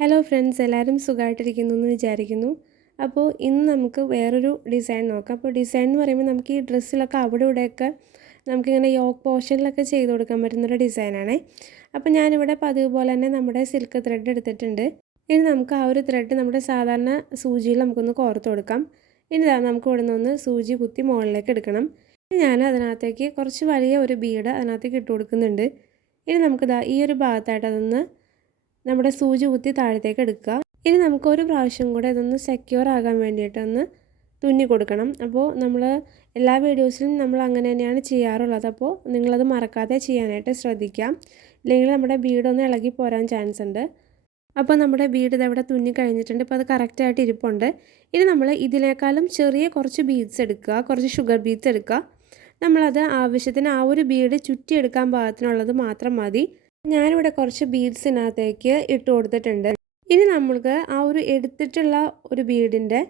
Hello friends, എല്ലാവരും സുഖമായിട്ടിരിക്കുന്നു എന്ന് വിചാരിക്കുന്നു. അപ്പോൾ ഇന്ന് നമുക്ക് വേറൊരു ഡിസൈൻ നോക്കാം. അപ്പോൾ ഡിസൈൻ എന്ന് പറയുമ്പോൾ നമുക്ക് ഈ ഡ്രസ്സിലൊക്കെ അവിടെ ഇവിടെയൊക്കെ നമുക്കിങ്ങനെ യോക്ക് പോർഷനിലൊക്കെ ചെയ്ത് കൊടുക്കാൻ പറ്റുന്നൊരു ഡിസൈനാണ്. അപ്പോൾ ഞാനിവിടെ പതിവ് പോലെ തന്നെ നമ്മുടെ സിൽക്ക് ത്രെഡ് എടുത്തിട്ടുണ്ട്. ഇനി നമുക്ക് ആ ഒരു ത്രെഡ് നമ്മുടെ സാധാരണ സൂചിയിൽ നമുക്കൊന്ന് കോർത്ത് കൊടുക്കാം. ഇനി നമുക്ക് ഇവിടെ നിന്ന് സൂചി കുത്തി മുകളിലേക്ക് എടുക്കണം. ഇനി ഞാൻ അതിനകത്തേക്ക് കുറച്ച് വലിയ ഒരു ബീഡ് അതിനകത്തേക്ക് ഇട്ട് കൊടുക്കുന്നുണ്ട്. ഇനി നമുക്കിതാ ഈ ഒരു ഭാഗത്തായിട്ട് അതൊന്ന് നമ്മുടെ സൂചി കുത്തി താഴത്തേക്ക് എടുക്കുക. ഇനി നമുക്കൊരു പ്രാവശ്യം കൂടെ ഇതൊന്ന് സെക്യൂർ ആകാൻ വേണ്ടിയിട്ടൊന്ന് തുന്നി കൊടുക്കണം. അപ്പോൾ നമ്മൾ എല്ലാ വീഡിയോസിലും നമ്മൾ അങ്ങനെ തന്നെയാണ് ചെയ്യാറുള്ളത്. അപ്പോൾ നിങ്ങളത് മറക്കാതെ ചെയ്യാനായിട്ട് ശ്രദ്ധിക്കാം, ഇല്ലെങ്കിൽ നമ്മുടെ ബീഡൊന്ന് ഇളകി പോരാൻ ചാൻസ് ഉണ്ട്. അപ്പോൾ നമ്മുടെ ബീഡ് ഇതവിടെ തുന്നി കഴിഞ്ഞിട്ടുണ്ട്. ഇപ്പോൾ അത് കറക്റ്റായിട്ട് ഇരിപ്പുണ്ട്. ഇനി നമ്മൾ ഇതിനേക്കാളും ചെറിയ കുറച്ച് ബീഡ്സ് എടുക്കുക, കുറച്ച് ഷുഗർ ബീഡ്സ് എടുക്കുക. നമ്മളത് ആവശ്യത്തിന് ആ ഒരു ബീഡ് ചുറ്റിയെടുക്കാൻ പാകത്തിനുള്ളത് മാത്രം മതി. ഞാനിവിടെ കുറച്ച് ബീഡ്സിനകത്തേക്ക് ഇട്ട് കൊടുത്തിട്ടുണ്ട്. ഇനി നമ്മൾക്ക് ആ ഒരു എടുത്തിട്ടുള്ള ഒരു ബീഡിൻ്റെ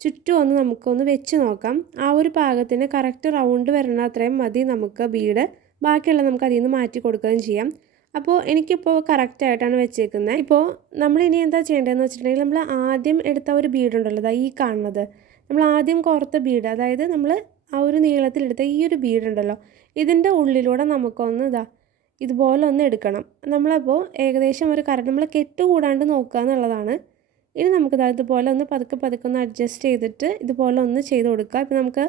ചുറ്റും ഒന്ന് നമുക്കൊന്ന് വെച്ച് നോക്കാം. ആ ഒരു പാകത്തിന് കറക്റ്റ് റൗണ്ട് വരണ അത്രയും മതി നമുക്ക് ബീഡ്. ബാക്കിയുള്ള നമുക്ക് അതിൽ നിന്ന് മാറ്റി കൊടുക്കുകയും ചെയ്യാം. അപ്പോൾ എനിക്കിപ്പോൾ കറക്റ്റായിട്ടാണ് വെച്ചേക്കുന്നത്. ഇപ്പോൾ നമ്മളിനി എന്താ ചെയ്യേണ്ടതെന്ന് വെച്ചിട്ടുണ്ടെങ്കിൽ, നമ്മൾ ആദ്യം എടുത്ത ഒരു ബീഡുണ്ടല്ലോ, ഈ കാണുന്നത് നമ്മൾ ആദ്യം കോർത്ത ബീഡ്, അതായത് നമ്മൾ ആ ഒരു നീളത്തിലെടുത്ത ഈ ഒരു ബീഡുണ്ടല്ലോ, ഇതിൻ്റെ ഉള്ളിലൂടെ നമുക്കൊന്ന് ഇതുപോലെ ഒന്ന് എടുക്കണം. നമ്മളപ്പോൾ ഏകദേശം ഒരു നമ്മൾ കെട്ട് കൂടാണ്ട് നോക്കുക എന്നുള്ളതാണ്. ഇനി നമുക്കിത് ഇതുപോലെ ഒന്ന് പതുക്കെ ഒന്ന് അഡ്ജസ്റ്റ് ചെയ്തിട്ട് ഇതുപോലെ ഒന്ന് ചെയ്ത് കൊടുക്കുക. ഇപ്പോൾ നമുക്ക്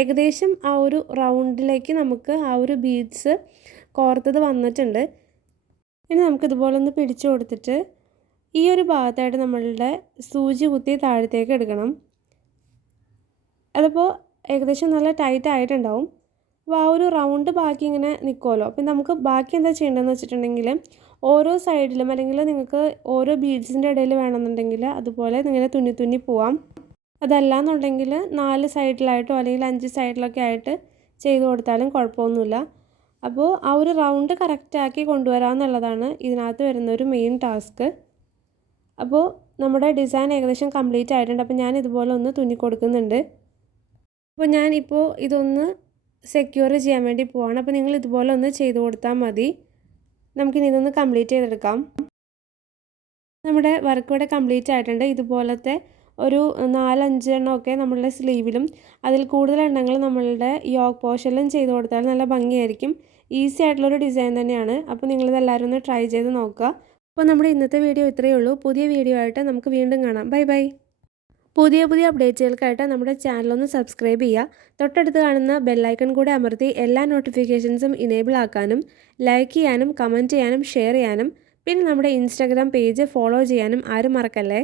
ഏകദേശം ആ ഒരു റൗണ്ടിലേക്ക് നമുക്ക് ആ ഒരു ബീഡ്സ് കോർത്തത് വന്നിട്ടുണ്ട്. ഇനി നമുക്കിതുപോലെ ഒന്ന് പിടിച്ചു കൊടുത്തിട്ട് ഈ ഒരു ഭാഗത്തായിട്ട് നമ്മളുടെ സൂചി കുത്തി താഴത്തേക്ക് എടുക്കണം. അതിപ്പോൾ ഏകദേശം നല്ല ടൈറ്റ് ആയിട്ടുണ്ടാവും. അപ്പോൾ ആ ഒരു റൗണ്ട് ബാക്കി ഇങ്ങനെ നിൽക്കുമല്ലോ. അപ്പം നമുക്ക് ബാക്കി എന്താ ചെയ്യേണ്ടതെന്ന് വെച്ചിട്ടുണ്ടെങ്കിൽ, ഓരോ സൈഡിലും അല്ലെങ്കിൽ നിങ്ങൾക്ക് ഓരോ ബീഡ്സിൻ്റെ ഇടയിൽ വേണമെന്നുണ്ടെങ്കിൽ അതുപോലെ ഇങ്ങനെ തുന്നി പോവാം. അതല്ലാന്നുണ്ടെങ്കിൽ 4 സൈഡിലായിട്ടോ അല്ലെങ്കിൽ 5 സൈഡിലൊക്കെ ആയിട്ട് ചെയ്ത് കൊടുത്താലും കുഴപ്പമൊന്നുമില്ല. അപ്പോൾ ആ ഒരു റൗണ്ട് കറക്റ്റാക്കി കൊണ്ടുവരാമെന്നുള്ളതാണ് ഇതിനകത്ത് വരുന്നൊരു മെയിൻ ടാസ്ക്. അപ്പോൾ നമ്മുടെ ഡിസൈൻ ഏകദേശം കംപ്ലീറ്റ് ആയിട്ടുണ്ട്. അപ്പോൾ ഞാൻ ഇതുപോലെ ഒന്ന് തുന്നി കൊടുക്കുന്നുണ്ട്. അപ്പോൾ ഞാനിപ്പോൾ ഇതൊന്ന് സെക്യൂർ ചെയ്യാൻ വേണ്ടി പോവാണ്. അപ്പോൾ നിങ്ങൾ ഇതുപോലെ ഒന്ന് ചെയ്ത് കൊടുത്താൽ മതി. നമുക്കിനി ഇതൊന്ന് കംപ്ലീറ്റ് ചെയ്തെടുക്കാം. നമ്മുടെ വർക്ക് ഇവിടെ കംപ്ലീറ്റ് ആയിട്ടുണ്ട്. ഇതുപോലത്തെ ഒരു 4-5 എണ്ണമൊക്കെ നമ്മളുടെ സ്ലീവിലും അതിൽ കൂടുതൽ എണ്ണങ്ങൾ നമ്മളുടെ യോക്ക് പോർഷനിലും ചെയ്ത് കൊടുത്താൽ നല്ല ഭംഗിയായിരിക്കും. ഈസി ആയിട്ടുള്ളൊരു ഡിസൈൻ തന്നെയാണ്. അപ്പോൾ നിങ്ങളിതെല്ലാവരും ഒന്ന് ട്രൈ ചെയ്ത് നോക്കുക. അപ്പോൾ നമ്മുടെ ഇന്നത്തെ വീഡിയോ ഇത്രയേ ഉള്ളൂ. പുതിയ വീഡിയോ ആയിട്ട് നമുക്ക് വീണ്ടും കാണാം. Bye bye. പുതിയ അപ്ഡേറ്റുകൾക്കായിട്ട് നമ്മുടെ ചാനലൊന്ന് സബ്സ്ക്രൈബ് ചെയ്യുക. തൊട്ടടുത്ത് കാണുന്ന ബെല്ലൈക്കൺ കൂടെ അമർത്തി എല്ലാ നോട്ടിഫിക്കേഷൻസും ഇനേബിൾ ആക്കാനും ലൈക്ക് ചെയ്യാനും കമൻറ്റ് ചെയ്യാനും ഷെയർ ചെയ്യാനും പിന്നെ നമ്മുടെ ഇൻസ്റ്റാഗ്രാം പേജ് ഫോളോ ചെയ്യാനും ആരും മറക്കല്ലേ.